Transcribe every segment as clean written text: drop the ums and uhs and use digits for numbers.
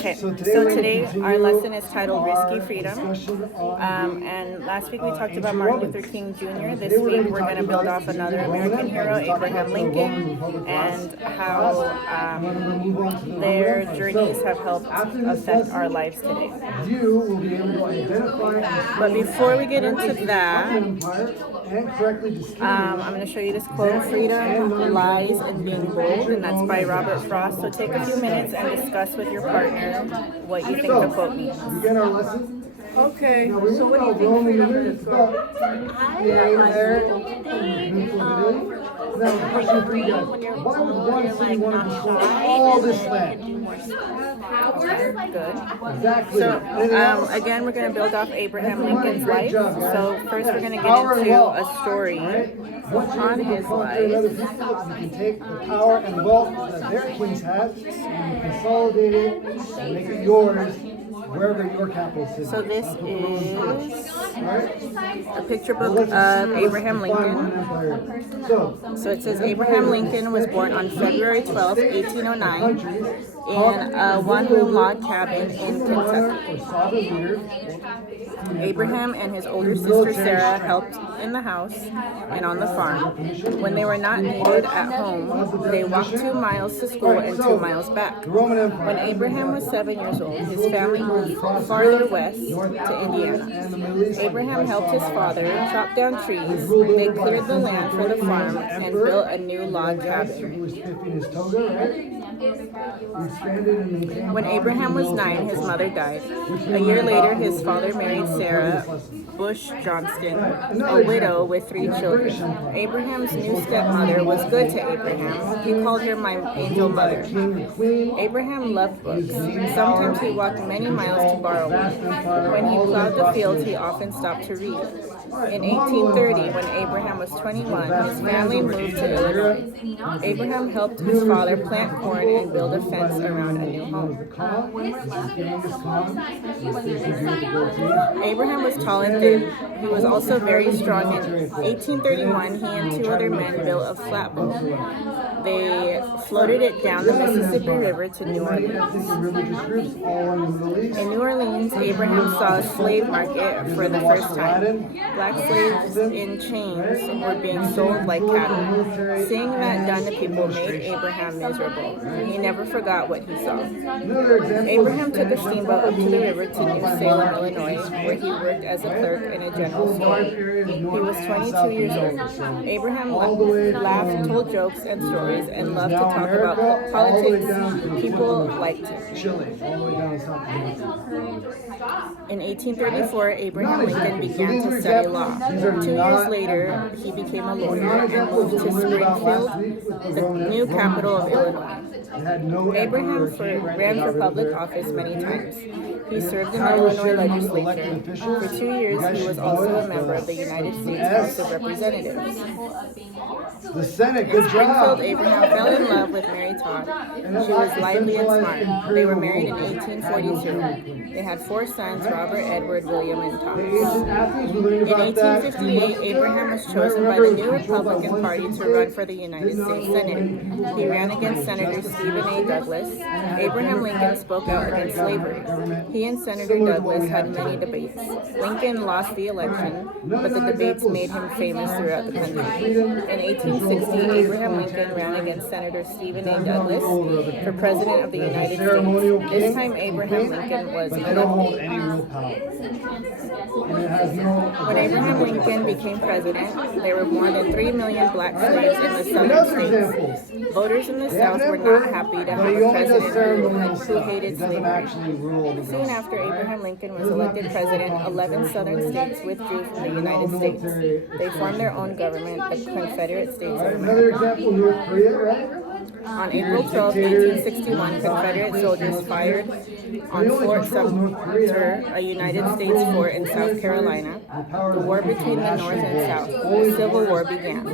Okay, so today our lesson is titled Risky Freedom. And last week we talked about Martin Luther King Jr. This week we're going to build off another American hero, Abraham Lincoln, and how their journeys have helped affect our lives today. But before we get into that, I'm going to show you this quote: "Freedom lies in being bold," and that's by Robert Frost. So take a few minutes and discuss with your partner what you think the quote means. Okay, so what do you think freedom is? Now, the question for you guys: why would one city want to destroy all this land? Good. Exactly. So again, we're going to build off Abraham Lincoln's life. So first we're going to get into a story on his life. Other people, you can take the power and wealth that their kings had, and you consolidate it and make it yours wherever your capital is. So this is a picture book of Abraham Lincoln. So it says Abraham Lincoln was born on February 12, 1809 in a one-room log cabin in Kentucky. Abraham and his older sister Sarah helped in the house and on the farm. When they were not needed at home, they walked 2 miles to school and 2 miles back. When Abraham was 7 years old, his family moved farther west to Indiana. Abraham helped his father chop down trees. They cleared the land for the farm and built a new log cabin. When Abraham was 9, his mother died. A year later, his father married Sarah Bush Johnston, a widow with 3 children. Abraham's new stepmother was good to Abraham. He called her my angel mother. Abraham loved books. Sometimes he walked many miles to borrow one. When he plowed the fields, he often stopped to read. In 1830, when Abraham was 21, his family moved to Illinois. Abraham helped his father plant corn and build a fence around a new home. Abraham was tall and thin. He was also very strong. In 1831, he and 2 other men built a flatboat. They floated it down the Mississippi River to New Orleans. In New Orleans, Abraham saw a slave market for the first time. Black slaves in chains were being sold like cattle. Seeing that done to people made Abraham miserable. He never forgot what he saw. Abraham took a steamboat up to the river to New Salem, Illinois, where he worked as a clerk in a general store. He was 22 years old. Abraham laughed, told jokes and stories, and loved to talk about politics. People liked him. In 1834, Abraham Lincoln began to study law. 2 years later, he became a lawyer and moved to Springfield, the new capital of Illinois. Abraham ran for public office many times. He served in the Illinois legislature. For 2 years, he was also a member of the United States House of Representatives. The Senate, In Springfield, Abraham fell in love with Mary Todd. She was lively and smart. They were married in 1842. They had 4 sons, Robert, Edward, William, and Thomas. In 1858, Abraham was chosen by the new Republican Party to run for the United States Senate. He ran against Senator Stephen A. Douglas. Abraham Lincoln spoke out against slavery. He and Senator Douglas had many debates. Lincoln lost the election, but the debates made him famous throughout the country. In 1860, Abraham Lincoln ran against Senator Stephen A. Douglas for President of the United States. This time, Abraham Lincoln was elected. When Abraham Lincoln became president, there were more than 3 million black slaves in the southern states. Voters in the South were not happy to have a president who hated slavery. Soon after Abraham Lincoln was elected president, 11 southern states withdrew from the United States. They formed their own government, the Confederate States of America. On April 12, 1861, Confederate soldiers fired on Fort Sumter, a United States fort in South Carolina. The war between the North and South, the Civil War, began.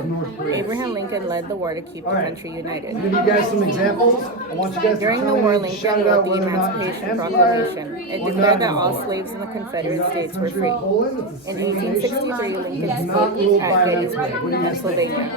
Abraham Lincoln led the war to keep the country united. I'm going to give you guys some examples. I want you guys During the war, Lincoln wrote the Emancipation Proclamation. It declared that all slaves in the Confederate States were free. In 1863, Lincoln spoke at Gettysburg, Pennsylvania.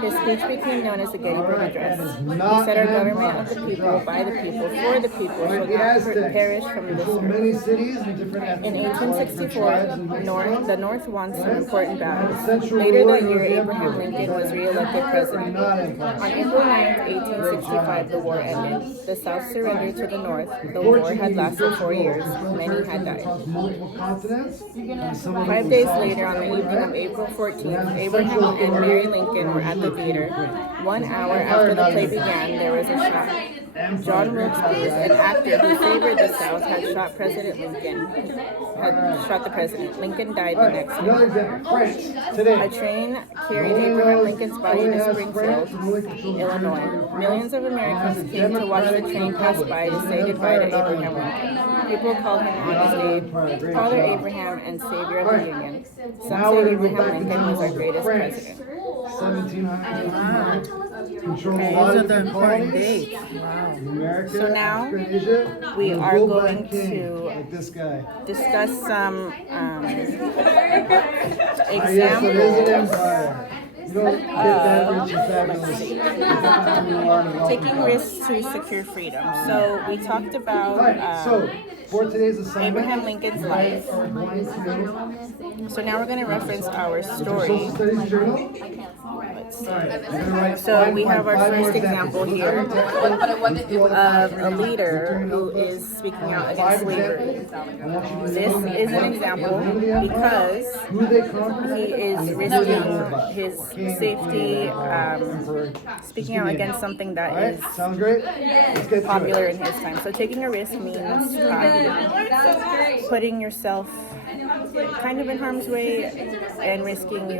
His speech became known as the Gettysburg Address. He said our government of the people, by the people, for the people, shall not perish from this control earth. many cities and different ethnic In tribes and 1864, Mexico. the North won some important battles. Central Later War that year, was Abraham empire. Lincoln was Is that re-elected empire or president. not empire? On April 9th, 1865, the war ended. The South surrendered to the North. The war had lasted 4 years. Many had died. Across multiple continents. And some of it 5 was days solved later, on the that evening way, of April right? 14th, Abraham and Mary Lincoln were at the theater. 1 hour after the play began, there was a shot. John Wilkes Booth, an actor who favored the South, had shot President Lincoln. Had shot the president. Lincoln died the next Another day. example, France, today. A train carried Abraham Lincoln's body to Springfield, Illinois. Millions of Americans came to watch the train pass by to say goodbye to Abraham Lincoln. People called him on his name, Father Abraham and Savior of the Union. Some say Abraham Lincoln was our greatest president. 1700. Control a Okay, lot those are of the different important colonies. dates. Wow. America, So now, Africa, and Asia. we And a are bull going black king, to like this guy. discuss some Yes, it is an examples. empire. You don't get that rich and fabulous. Taking risks to secure freedom. So we talked about Alright, so for today's assignment, Abraham Lincoln's life. you are going to So now we're going to reference our social story. studies journal. Let's see. Alright, you're gonna write So we five have our more first example examples. here Look at of a leader who is speaking out against five slavery. examples. I want you to This name is an example because who they conquered, he is and who they risking ruled by. his King, safety, emperor. speaking out against something that Alright, is sounds great? Let's get to popular it. in his time. So taking a risk means putting yourself kind of in harm's way and risking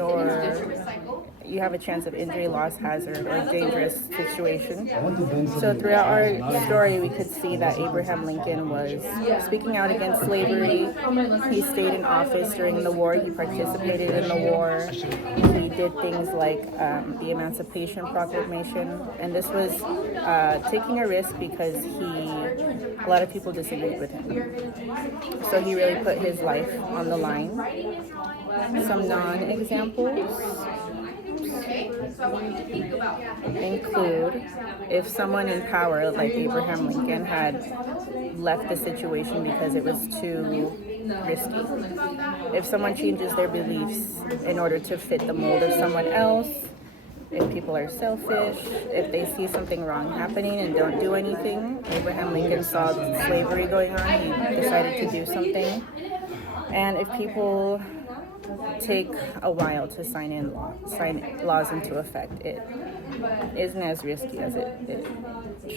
you have a chance of injury, loss, hazard, or dangerous situation. So throughout our story, we could see that Abraham Lincoln was speaking out against slavery. He stayed in office during the war. He participated in the war. He did things like the Emancipation Proclamation. And this was taking a risk because a lot of people disagreed with him. So he really put his life on the line. Some non-examples include if someone in power, like Abraham Lincoln, had left the situation because it was too risky. If someone changes their beliefs in order to fit the mold of someone else, if people are selfish, if they see something wrong happening and don't do anything. Abraham Lincoln saw slavery going on, he decided to do something. And if people take a while to sign laws into effect, it isn't as risky as it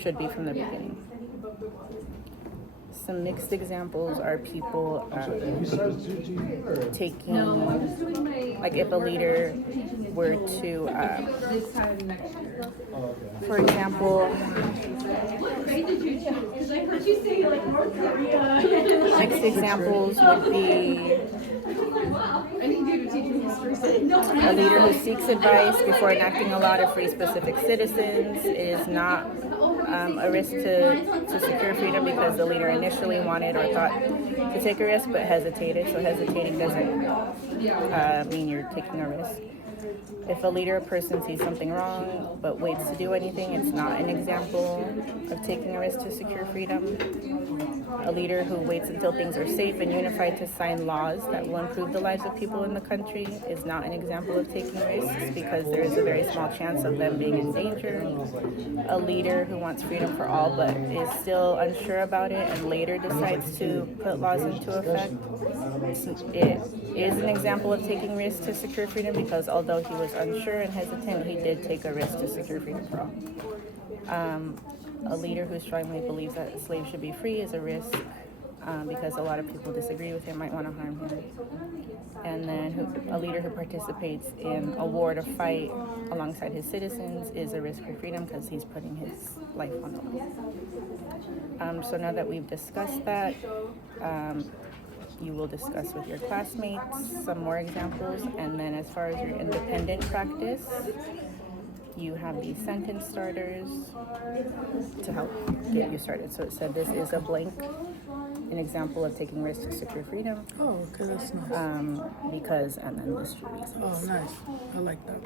should be from the beginning. Some mixed examples are people taking, like if a leader were to, for example, mixed examples would be a leader who seeks advice before enacting a law to free specific citizens is not a risk to secure freedom because the leader initially wanted or thought to take a risk but hesitated. So hesitating doesn't mean you're taking a risk. If a leader or person sees something wrong but waits to do anything, it's not an example of taking a risk to secure freedom. A leader who waits until things are safe and unified to sign laws that will improve the lives of people in the country is not an example of taking risks because there is a very small chance of them being in danger. A leader who wants freedom for all but is still unsure about it and later decides to put laws into effect, it is an example of taking risks to secure freedom because although he was unsure and hesitant, he did take a risk to secure freedom for all. A leader who strongly believes that slaves should be free is a risk because a lot of people disagree with him, might want to harm him. And then a leader who participates in a war to fight alongside his citizens is a risk for freedom because he's putting his life on the line. So now that we've discussed that, you will discuss with your classmates some more examples. And then as far as your independent practice, you have these sentence starters to help get you started. So it said this is a blank, an example of taking risks to secure freedom. Oh, okay, that's nice. Because, and then list your reasons. Oh, nice. I like that.